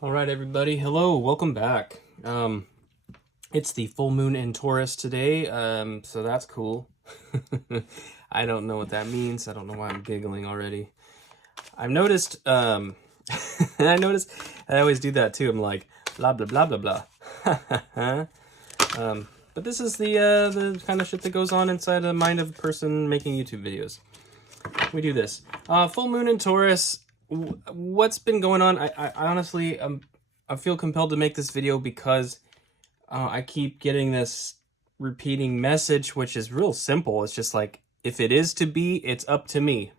All right, everybody. Hello, welcome back. It's the full moon in Taurus today, so that's cool. I don't know what that means. I don't know why I'm giggling already. I've noticed, I noticed I always do that too. I'm like, blah, blah, blah, blah, blah. But this is the kind of shit that goes on inside the mind of a person making YouTube videos. We do this. Full moon in Taurus. What's been going on? I honestly, I feel compelled to make this video because I keep getting this repeating message, which is real simple. It's just like, if it is to be, it's up to me.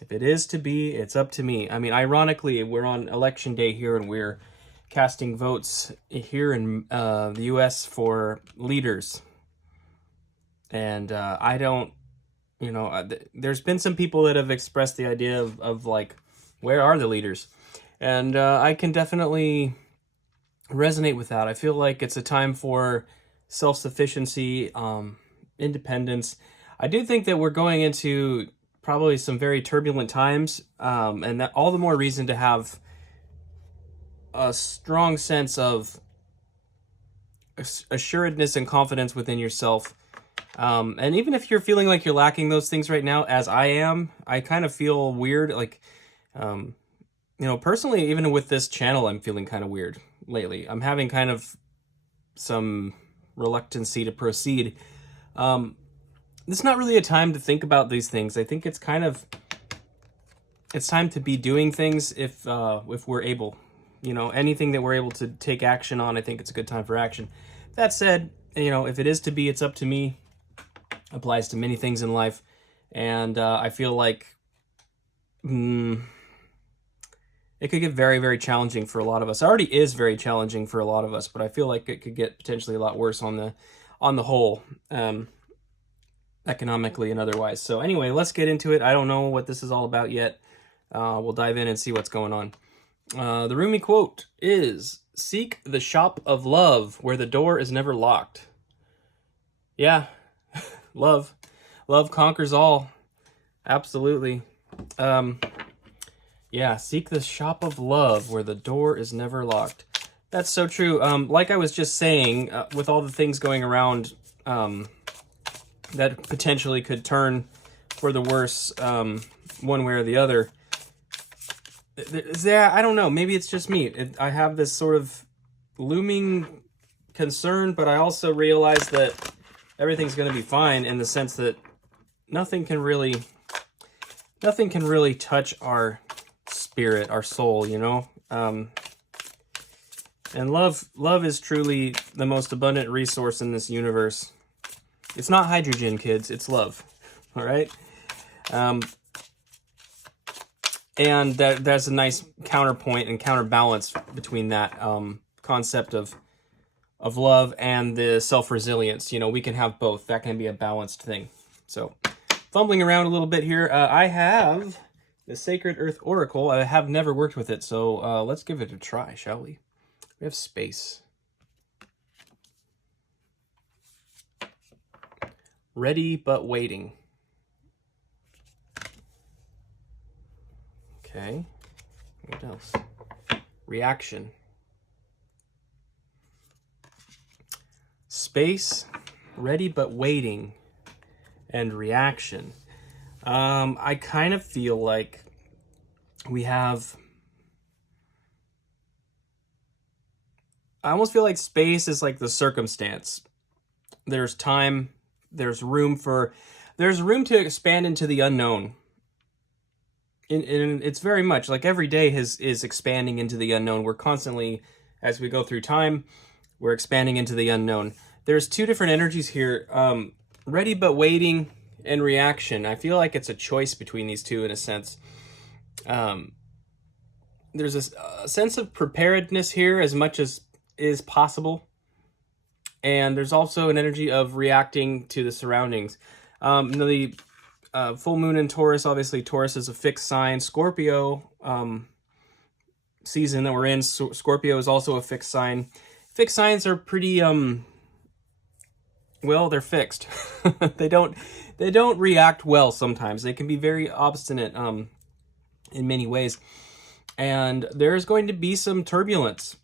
If it is to be, it's up to me. I mean, ironically, we're on election day here and we're casting votes here in the US for leaders. And I don't, there's been some people that have expressed the idea of like, where are the leaders? And I can definitely resonate with that. I feel like it's a time for self-sufficiency, independence. I do think that we're going into probably some very turbulent times, and that all the more reason to have a strong sense of assuredness and confidence within yourself. And even if you're feeling like you're lacking those things right now, as I am, I kind of feel weird. Like, personally, even with this channel, I'm feeling kind of weird lately. I'm having kind of some reluctancy to proceed. It's not really a time to think about these things. I think it's time to be doing things if we're able. Anything that we're able to take action on, I think it's a good time for action. That said, if it is to be, it's up to me. Applies to many things in life. And I feel like it could get very, very challenging for a lot of us. It already is very challenging for a lot of us, but I feel like it could get potentially a lot worse on the whole, economically and otherwise. So anyway, let's get into it. I don't know what this is all about yet. We'll dive in and see what's going on. The Rumi quote is, "Seek the shop of love where the door is never locked." Yeah, love conquers all. Absolutely. Yeah, seek the shop of love where the door is never locked. That's so true. Like I was just saying, with all the things going around that potentially could turn for the worse one way or the other. I don't know. Maybe it's just me. I have this sort of looming concern, but I also realize that everything's going to be fine in the sense that nothing can really touch our spirit, our soul, and love is truly the most abundant resource in this universe. It's not hydrogen, kids, it's love. All right. And that's a nice counterpoint and counterbalance between that concept of love and the self-resilience. We can have both. That can be a balanced thing. So fumbling around a little bit here, I have the Sacred Earth Oracle. I have never worked with it, so let's give it a try, shall we? We have space. Ready but waiting. Okay. What else? Reaction. Space, ready but waiting, and reaction. I kind of feel like we have... I almost feel like space is like the circumstance. There's time, there's room to expand into the unknown. And it's very much like every day is expanding into the unknown. We're constantly, as we go through time, we're expanding into the unknown. There's two different energies here, ready but waiting and reaction. I feel like it's a choice between these two in a sense. There's a sense of preparedness here as much as is possible. And there's also an energy of reacting to the surroundings. The full moon in Taurus, obviously Taurus is a fixed sign. Scorpio season that we're in, Scorpio is also a fixed sign. Fixed signs are pretty, well, they're fixed. They don't react well sometimes. They can be very obstinate in many ways. And there's going to be some turbulence,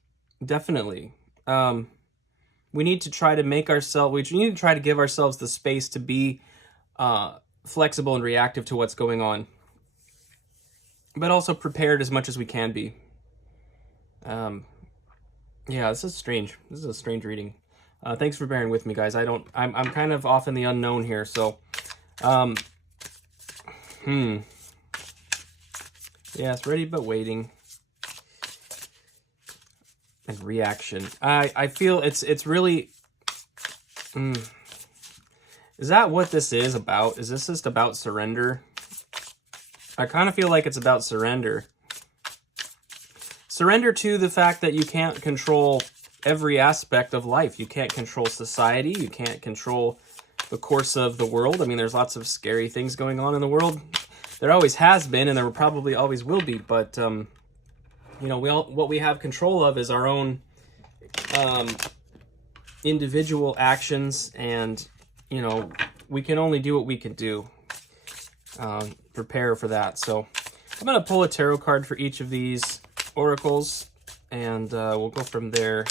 definitely. We need to try to we need to try to give ourselves the space to be flexible and reactive to what's going on, but also prepared as much as we can be. Yeah, this is strange. This is a strange reading. Thanks for bearing with me, guys. I'm kind of off in the unknown here, so yeah, it's ready but waiting. And reaction. I feel it's really is that what this is about? Is this just about surrender? I kind of feel like it's about surrender. Surrender to the fact that you can't control every aspect of life. You can't control society. You can't control the course of the world. I mean, there's lots of scary things going on in the world. There always has been, and there probably always will be. But you know, what we have control of is our own individual actions, and you know, we can only do what we can do. Prepare for that. So I'm going to pull a tarot card for each of these oracles, and we'll go from there.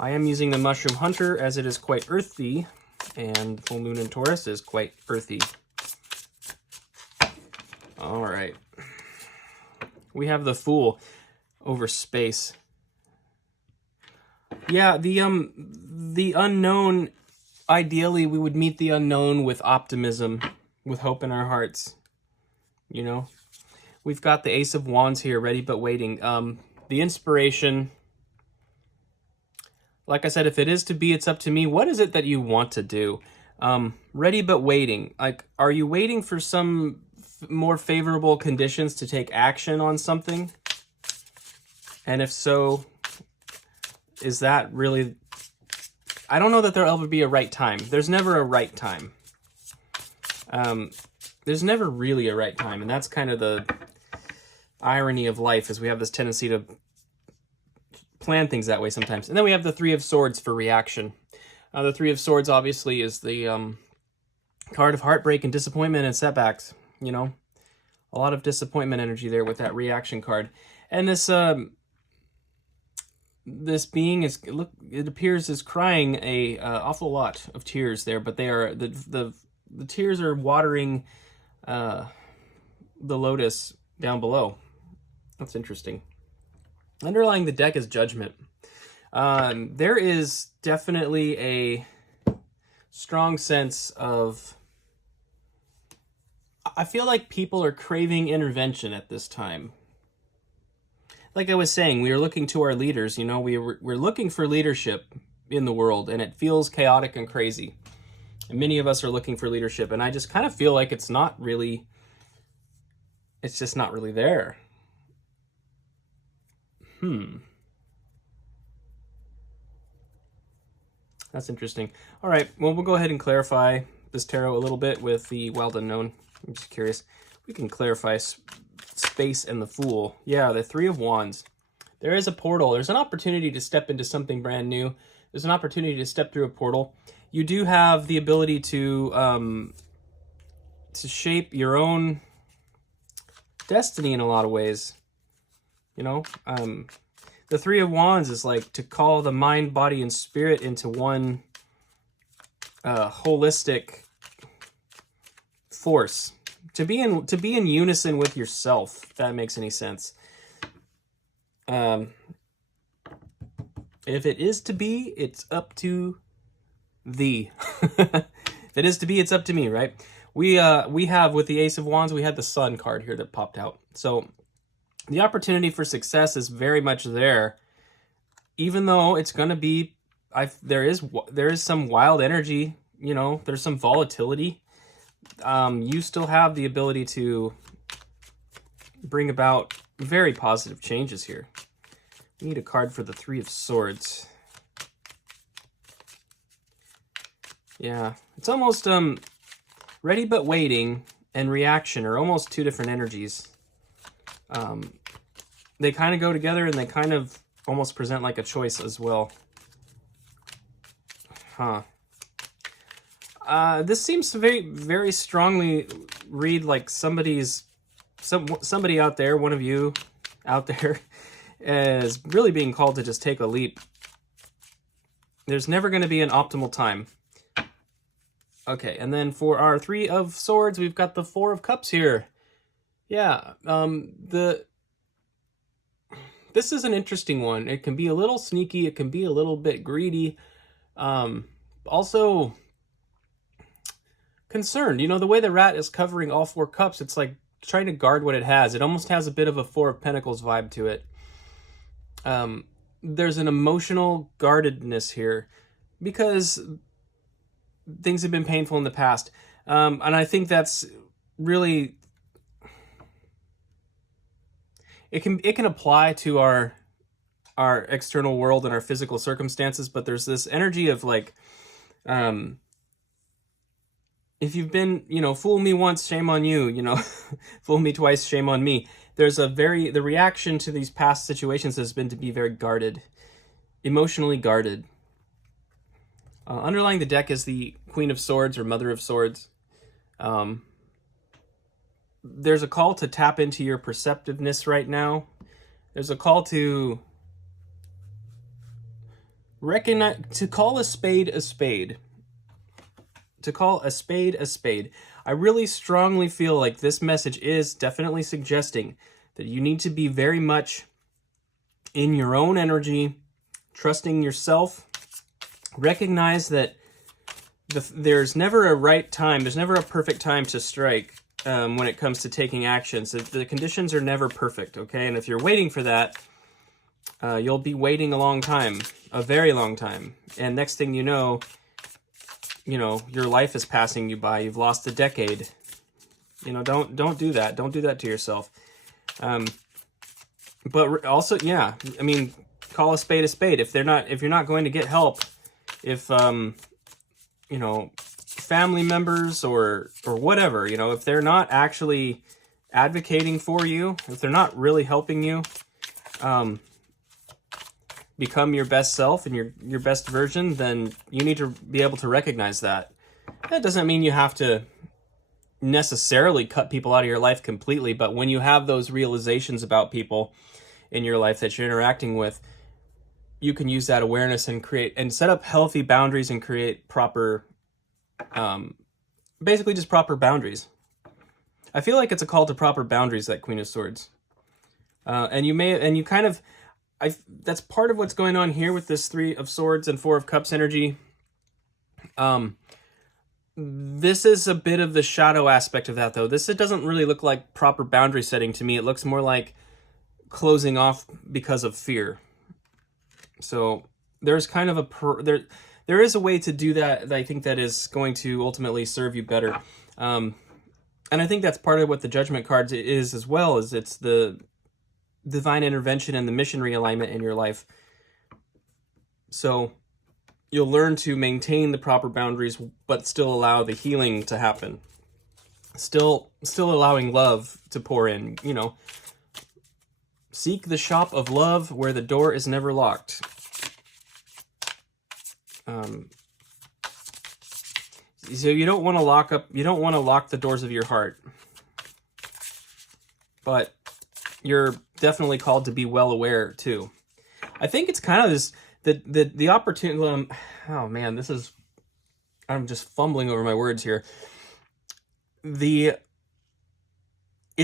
I am using the Mushroom Hunter as it is quite earthy, and Full Moon in Taurus is quite earthy. All right. We have the Fool over space. Yeah, the unknown, ideally we would meet the unknown with optimism, with hope in our hearts. You know, we've got the Ace of Wands here, ready but waiting. The inspiration, like I said, if it is to be, it's up to me. What is it that you want to do? Ready but waiting. Like, are you waiting for some more favorable conditions to take action on something? And if so, is that really... I don't know that there'll ever be a right time. There's never a right time. There's never really a right time, and that's kind of the irony of life, is we have this tendency to plan things that way sometimes. And then we have the Three of Swords for reaction. The Three of Swords obviously is the card of heartbreak and disappointment and setbacks. You know, a lot of disappointment energy there with that reaction card. And this this being is, look, it appears is crying a awful lot of tears there, but they are the tears are watering the lotus down below. That's interesting. Underlying the deck is Judgment. There is definitely a strong sense of... I feel like people are craving intervention at this time. Like I was saying, we are looking to our leaders. You know, we're looking for leadership in the world, and it feels chaotic and crazy. And many of us are looking for leadership, and I just kind of feel like it's just not really there. That's interesting. All right, well, we'll go ahead and clarify this tarot a little bit with the Wild Unknown. I'm just curious. We can clarify space and the Fool. Yeah, the Three of Wands. There is a portal. There's an opportunity to step into something brand new. There's an opportunity to step through a portal. You do have the ability to shape your own destiny in a lot of ways. You know, the Three of Wands is like to call the mind, body, and spirit into one holistic force. To be in unison with yourself, if that makes any sense. If it is to be, it's up to thee. If it is to be, it's up to me, right? We have, with the Ace of Wands, we had the Sun card here that popped out. So the opportunity for success is very much there, even though it's going to be, there is some wild energy, you know, there's some volatility. You still have the ability to bring about very positive changes here. We need a card for the Three of Swords. Yeah, it's almost ready but waiting and reaction are almost two different energies. They kind of go together, and they kind of almost present like a choice as well. This seems to very strongly read like somebody out there, one of you, out there is really being called to just take a leap. There's never going to be an optimal time. Okay, and then for our 3 of Swords, we've got the 4 of Cups here. Yeah, this is an interesting one. It can be a little sneaky. It can be a little bit greedy. Also concerned. You know, the way the rat is covering all 4 cups, it's like trying to guard what it has. It almost has a bit of a 4 of Pentacles vibe to it. There's an emotional guardedness here because things have been painful in the past. And I think that's really... It can apply to our external world and our physical circumstances, but there's this energy of like, if you've been, you know, fool me once, shame on you, you know, fool me twice, shame on me. There's the reaction to these past situations has been to be very guarded, emotionally guarded. Underlying the deck is the Queen of Swords or Mother of Swords. There's a call to tap into your perceptiveness right now. There's a call to recognize, to call a spade a spade. To call a spade a spade. I really strongly feel like this message is definitely suggesting that you need to be very much in your own energy, trusting yourself. Recognize that there's never a right time, there's never a perfect time to strike when it comes to taking action. So the conditions are never perfect, okay? And if you're waiting for that, you'll be waiting a long time, a very long time. And next thing you know, your life is passing you by. You've lost a decade. You know, don't do that. Don't do that to yourself. But also, yeah, I mean, call a spade a spade. If you're not going to get help, if you know, family members or whatever, you know, if they're not actually advocating for you, if they're not really helping you become your best self and your best version, then you need to be able to recognize that. That doesn't mean you have to necessarily cut people out of your life completely, but when you have those realizations about people in your life that you're interacting with, you can use that awareness and create and set up healthy boundaries and create proper, basically just proper boundaries. I feel like it's a call to proper boundaries, that Queen of Swords. That's part of what's going on here with this 3 of Swords and 4 of Cups energy. This is a bit of the shadow aspect of that, though. It doesn't really look like proper boundary setting to me. It looks more like closing off because of fear. So there's kind of there is a way to do that I think that is going to ultimately serve you better. And I think that's part of what the Judgment cards is as well, is it's the divine intervention and the mission realignment in your life. So you'll learn to maintain the proper boundaries, but still allow the healing to happen. Still allowing love to pour in, you know. Seek the shop of love where the door is never locked. So you don't want to lock the doors of your heart. But you're definitely called to be well aware too. I think it's kind of this the opportunity. Oh man, I'm just fumbling over my words here. It's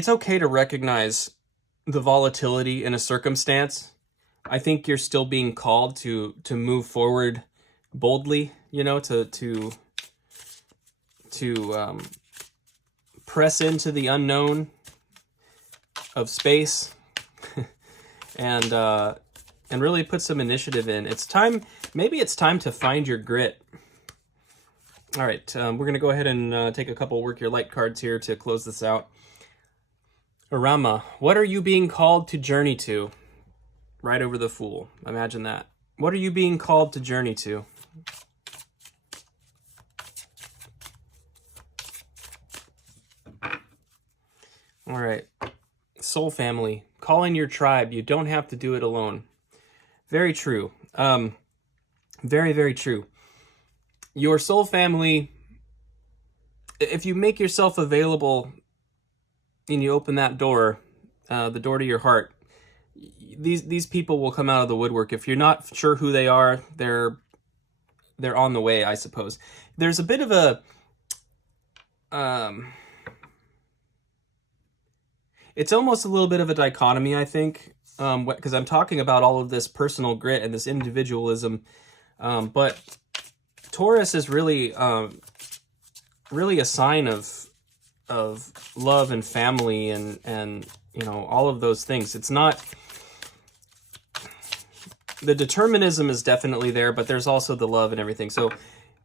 okay to recognize the volatility in a circumstance. I think you're still being called to move forward boldly, you know, to press into the unknown of space and really put some initiative in. Maybe it's time to find your grit. All right, we're going to go ahead and take a couple Work Your Light cards here to close this out. Arama, what are you being called to journey to? Right over the Fool. Imagine that. What are you being called to journey to? All right. Soul Family, call in your tribe. You don't have to do it alone. Very true. Very, very true. Your soul family, if you make yourself available and you open that door, the door to your heart, these people will come out of the woodwork. If you're not sure who they are, they're on the way, I suppose. There's a bit of a it's almost a little bit of a dichotomy, I think, because I'm talking about all of this personal grit and this individualism, but Taurus is really really a sign of love and family and you know, all of those things. It's not, the determinism is definitely there, but there's also the love and everything. So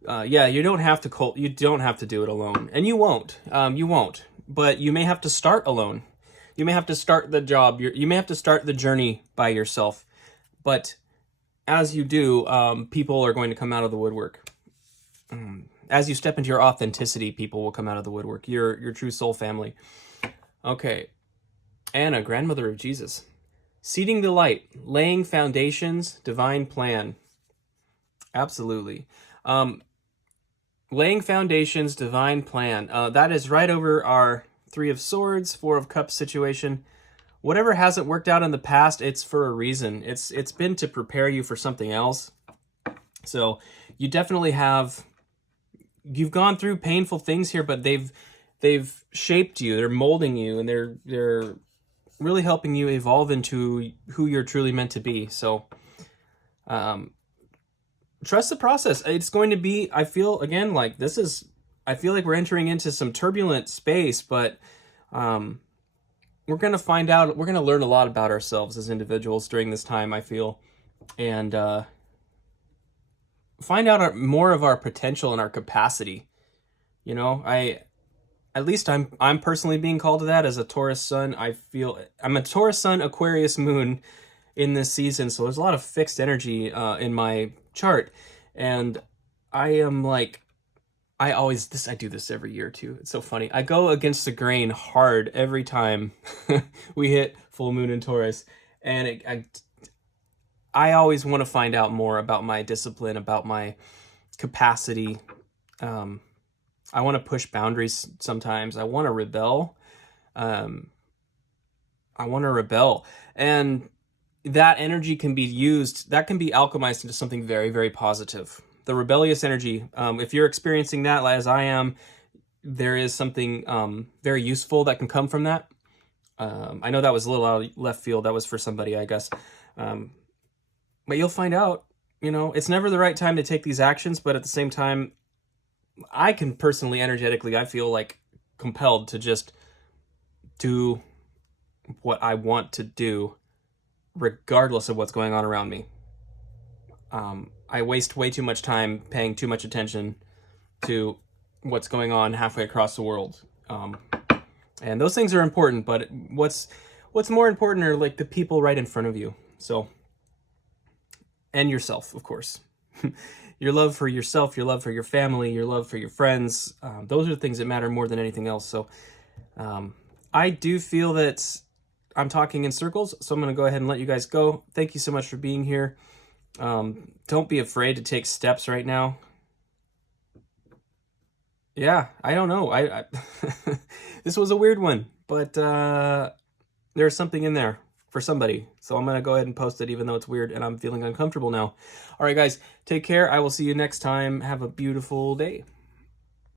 yeah, you don't have to do it alone, and you won't. You won't, but you may have to start alone. You may have to start the job. You may have to start the journey by yourself. But as you do, people are going to come out of the woodwork. As you step into your authenticity, people will come out of the woodwork. Your true soul family. Okay, Anna, grandmother of Jesus. Seeding the light, laying foundations, divine plan. Absolutely. Laying foundations, divine plan. That is right over our Three of Swords, Four of Cups situation. Whatever hasn't worked out in the past, it's for a reason. It's been to prepare you for something else. So you definitely have, you've gone through painful things here, but they've shaped you. They're molding you, and they're really helping you evolve into who you're truly meant to be. So trust the process. It's going to be, I feel, again, like this is, I feel like we're entering into some turbulent space, but we're going to find out, we're going to learn a lot about ourselves as individuals during this time, I feel, and find out more of our potential and our capacity. You know, at least I'm personally being called to that as a Taurus sun. I feel I'm a Taurus sun, Aquarius moon in this season, so there's a lot of fixed energy in my chart, and I am like, I do this every year too. It's so funny. I go against the grain hard every time we hit full moon in Taurus, and I always want to find out more about my discipline, about my capacity. I want to push boundaries sometimes. I want to rebel. And that energy can be used, that can be alchemized into something very, very positive. The rebellious energy, if you're experiencing that as I am, there is something very useful that can come from that. I know that was a little out of left field. That was for somebody, I guess. But you'll find out, you know, it's never the right time to take these actions, but at the same time, I can personally, energetically, I feel like compelled to just do what I want to do, regardless of what's going on around me. I waste way too much time paying too much attention to what's going on halfway across the world. And those things are important, but what's more important are like the people right in front of you. So, and yourself, of course. Your love for yourself, your love for your family, your love for your friends. Those are the things that matter more than anything else. So I do feel that I'm talking in circles, so I'm going to go ahead and let you guys go. Thank you so much for being here. Don't be afraid to take steps right now. Yeah, I don't know. I this was a weird one, but there's something in there for somebody. So I'm going to go ahead and post it, even though it's weird and I'm feeling uncomfortable now. All right, guys, take care. I will see you next time. Have a beautiful day.